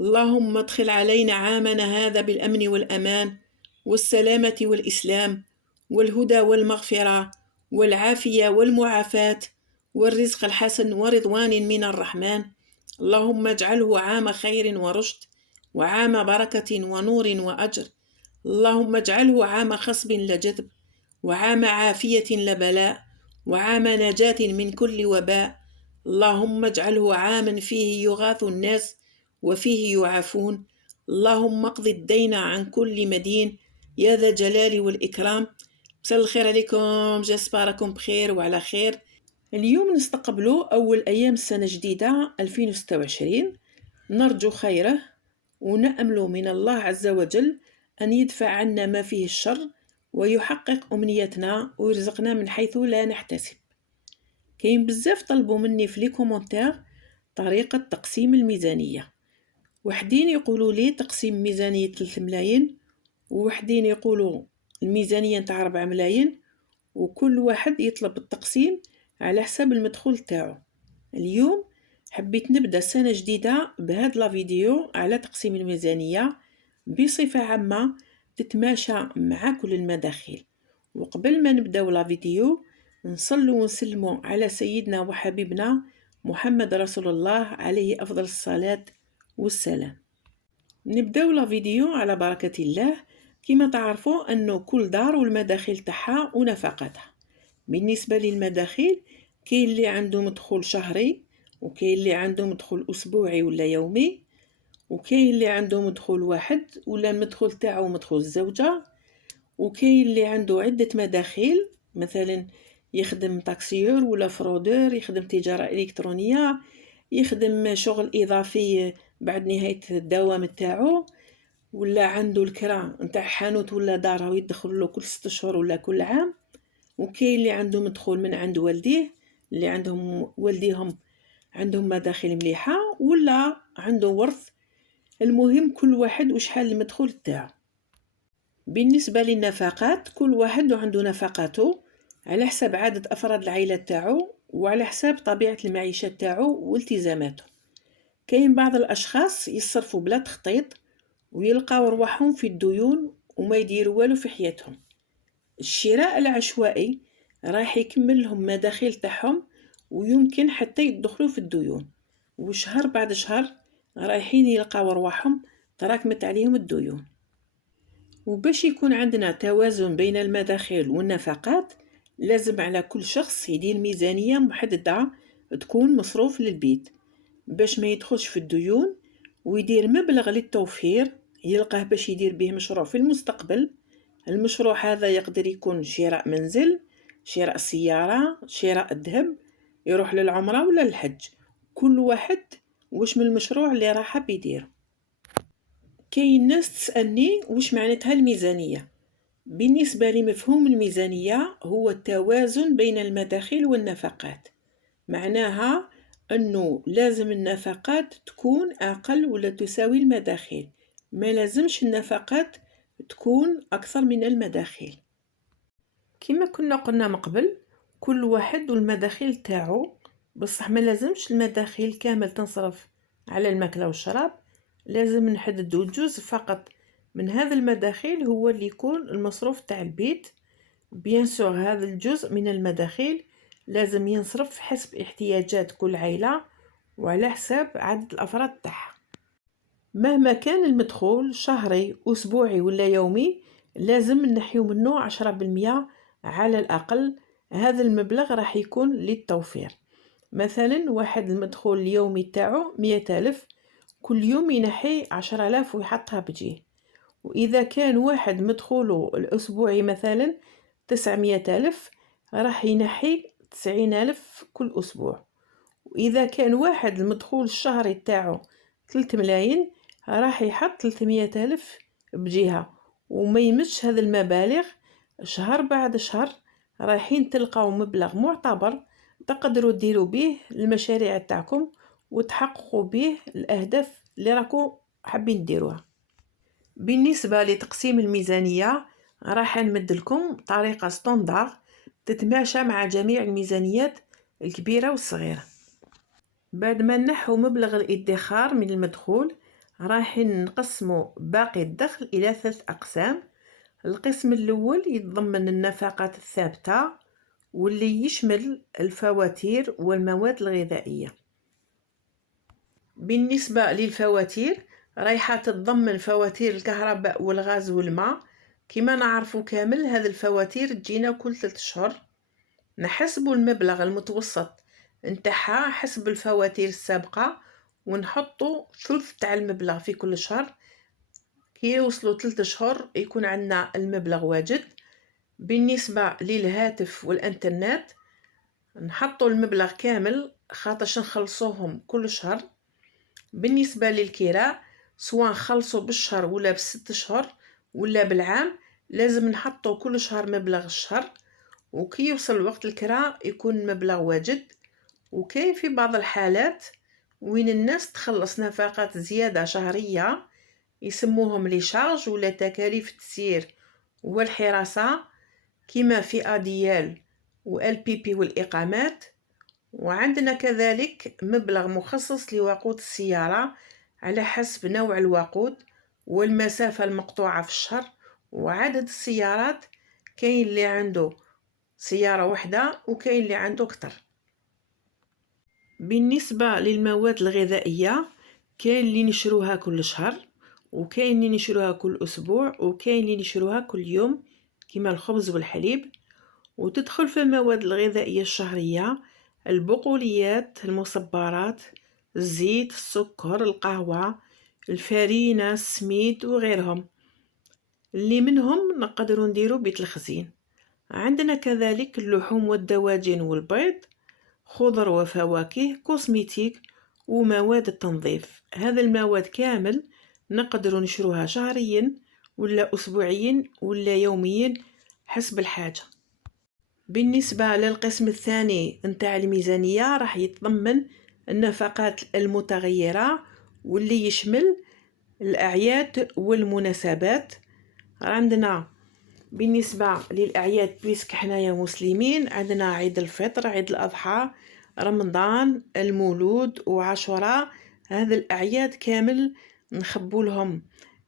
اللهم ادخل علينا عامنا هذا بالأمن والأمان والسلامة والإسلام والهدى والمغفرة والعافية والمعافاة والرزق الحسن ورضوان من الرحمن. اللهم اجعله عام خير ورشد وعام بركة ونور وأجر. اللهم اجعله عام خصب لجذب وعام عافية لبلاء وعام نجاة من كل وباء. اللهم اجعله عاما فيه يغاث الناس وفيه يعافون. اللهم اقض الدين عن كل مدين يا ذا الجلال والإكرام. مساء الخير عليكم، جاسباركم بخير وعلى خير. اليوم نستقبلوا أول أيام السنة الجديدة 2026، نرجو خيره ونأمل من الله عز وجل أن يدفع عنا ما فيه الشر ويحقق أمنيتنا ويرزقنا من حيث لا نحتسب. كاين بزاف طلبوا مني في لي كومونتير طريقة تقسيم الميزانية. وحدين يقولوا لي تقسيم ميزانية 3 ملايين، ووحدين يقولوا الميزانية نتاع 4 ملايين، وكل واحد يطلب التقسيم على حساب المدخول تاعو. اليوم حبيت نبدأ سنة جديدة بهاد لا فيديو على تقسيم الميزانية بصفة عامة تتماشى مع كل المداخيل. وقبل ما نبداو لا فيديو نصلوا ونسلموا على سيدنا وحبيبنا محمد رسول الله عليه أفضل الصلاة والسلام. نبداو لا فيديو على بركة الله. كما تعرفوا أنه كل دار والمداخيل تاعها ونفقاتها. بالنسبة للمداخيل كاين اللي عنده مدخول شهري، وكاين اللي عنده مدخول أسبوعي ولا يومي، وكاين اللي عنده مدخول واحد ولا المدخول تاعو مدخول الزوجة، وكاين اللي عنده عدة مداخيل، مثلا يخدم تاكسيور ولا فرودور، يخدم تجارة إلكترونية، يخدم شغل إضافي بعد نهاية الدوام تاعو، ولا عنده الكرا نتاع حانوت ولا دار ويدخل له كل 6 شهور ولا كل عام. وكاين اللي عنده مدخول من عند والديه، اللي عندهم والديهم عندهم مداخيل مليحة ولا عنده ورث. المهم كل واحد وشحال المدخول تاعو. بالنسبة للنفقات كل واحد عنده نفقاته على حساب عدد أفراد العائلة تاعو وعلى حساب طبيعة المعيشة تاعو والتزاماته. كاين بعض الأشخاص يصرفوا بلا تخطيط ويلقاو رواحهم في الديون وما يديروا والو في حياتهم. الشراء العشوائي راح يكمل لهم مداخيل تاعهم ويمكن حتى يدخلوا في الديون، وشهر بعد شهر رايحين يلقاو رواحهم تراكمت عليهم الديون. وباش يكون عندنا توازن بين المداخيل والنفقات لازم على كل شخص يدير ميزانية محددة تكون مصروف للبيت باش ما يدخلش في الديون، ويدير مبلغ للتوفير يلقاه باش يدير به مشروع في المستقبل. المشروع هذا يقدر يكون شراء منزل، شراء سيارة، شراء الذهب، يروح للعمرة ولا الحج. كل واحد واش من المشروع اللي راح بيدير. كاين ناس تسألني واش معناتها الميزانية. بالنسبة لمفهوم الميزانية هو التوازن بين المداخيل والنفقات. معناها أنه لازم النفقات تكون أقل ولا تساوي المداخيل، ما لازمش النفقات تكون أكثر من المداخيل. كما كنا قلنا من قبل كل واحد والمداخيل تاعو، بصح ما لازمش المداخيل كامل تنصرف على الماكلة والشراب. لازم نحددو جزء فقط من هذا المداخيل هو اللي يكون المصروف تاع البيت. بيان سور هذا الجزء من المداخيل لازم ينصرف حسب احتياجات كل عائلة وعلى حساب عدد الأفراد تاعها. مهما كان المدخول شهري أسبوعي ولا يومي لازم نحيو منه 10% على الأقل. هذا المبلغ راح يكون للتوفير. مثلا واحد المدخول اليومي تاعو 100,000، كل يوم ينحي 10,000 ويحطها بجيه. وإذا كان واحد مدخوله الأسبوعي مثلا 900,000 راح ينحي 90,000 كل أسبوع. وإذا كان واحد المدخول الشهري تاعو 3 ملايين راح يحط 300,000 بجهة، وما يمش هذا المبالغ شهر بعد شهر. رايحين تلقاو مبلغ معتبر تقدروا ديروا به المشاريع تاعكم وتحققوا به الأهداف اللي راكم حابين ديروها. بالنسبة لتقسيم الميزانية راح نمد لكم طريقة ستوندار تتماشى مع جميع الميزانيات الكبيرة والصغيرة. بعد ما نحو مبلغ الادخار من المدخول راح نقسم باقي الدخل إلى 3 أقسام. القسم الأول يتضمن النفقات الثابتة واللي يشمل الفواتير والمواد الغذائية. بالنسبة للفواتير رايحة تتضمن فواتير الكهرباء والغاز والماء. كما نعرفو كامل هذه الفواتير تجينا كل 3 أشهر. نحسب المبلغ المتوسط نتاعها حسب الفواتير السابقة ونحطو ثلث تاع المبلغ في كل شهر. كي يوصلوا 3 أشهر يكون عندنا المبلغ واجد. بالنسبة للهاتف والانترنت نحطو المبلغ كامل خاطرش نخلصوهم كل شهر. بالنسبة للكراء سواء نخلصو بالشهر ولا ب6 أشهر ولا بالعام لازم نحطو كل شهر مبلغ الشهر، وكي يوصل وقت الكراء يكون المبلغ واجد. وكاين في بعض الحالات وين الناس تخلص نفقات زيادة شهرية يسموهم لي شارج ولا تكاليف التسيير والحراسة، كما في أديال والبيبي والإقامات. وعندنا كذلك مبلغ مخصص لوقود السيارة على حسب نوع الوقود والمسافة المقطوعة في الشهر وعدد السيارات. كاين اللي عنده سيارة واحدة وكاين اللي عنده كتر. بالنسبة للمواد الغذائية كاين اللي نشروها كل شهر وكاين اللي نشروها كل أسبوع وكاين اللي نشروها كل يوم كما الخبز والحليب. وتدخل في المواد الغذائية الشهرية البقوليات، المصبرات، الزيت، السكر، القهوة، الفرينة، السميد وغيرهم اللي منهم نقدروا نديروا بيت الخزين. عندنا كذلك اللحوم والدواجن والبيض، خضر وفواكه، كوسميتيك ومواد التنظيف. هذا المواد كامل نقدروا نشروها شهريا ولا أسبوعيا ولا يوميا حسب الحاجة. بالنسبة للقسم الثاني نتاع الميزانية راح يتضمن النفقات المتغيرة واللي يشمل الأعياد والمناسبات. عندنا بالنسبة للأعياد بيسك حنايا مسلمين عندنا عيد الفطر، عيد الأضحى، رمضان، المولود وعاشوراء. هذه الأعياد كامل نخبو لهم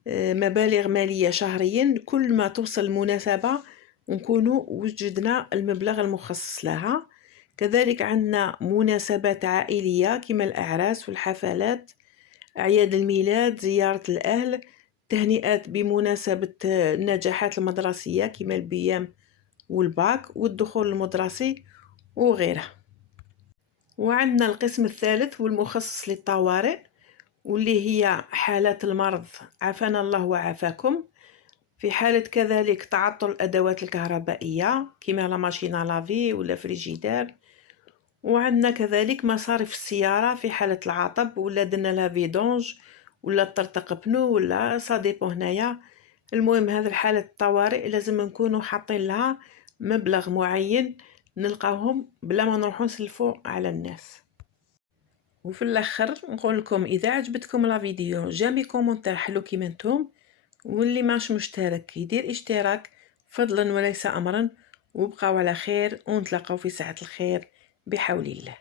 مبالغ مالية شهريا. كل ما توصل المناسبة نكونوا وجدنا المبلغ المخصص لها. كذلك عندنا مناسبات عائلية كما الأعراس والحفلات، أعياد الميلاد، زيارة الأهل، تهنئات بمناسبة النجاحات المدرسية كما البيام والباك والدخول المدرسي وغيرها. وعندنا القسم الثالث والمخصص للطوارئ واللي هي حالات المرض عافانا الله وعافاكم. في حالة كذلك تعطل الأدوات الكهربائية كما لا ماشينة لافي ولا فريجيدار. وعندنا كذلك مصاريف السيارة في حالة العطب ولا درنا لها فيدونج ولا طرطق بنو ولا صديبو هنايا. المهم هذه الحالة الطوارئ لازم نكونوا حاطين لها مبلغ معين نلقاهم بلا ما نروحوا نسلفوا على الناس. وفي الاخر نقول لكم اذا عجبتكم لا فيديو جامي كومونتير حلو كيما نتوم، واللي ماش مشترك يدير اشتراك فضلا وليس امرا. وبقاو على خير ونتلاقاو في ساعة الخير بحول الله.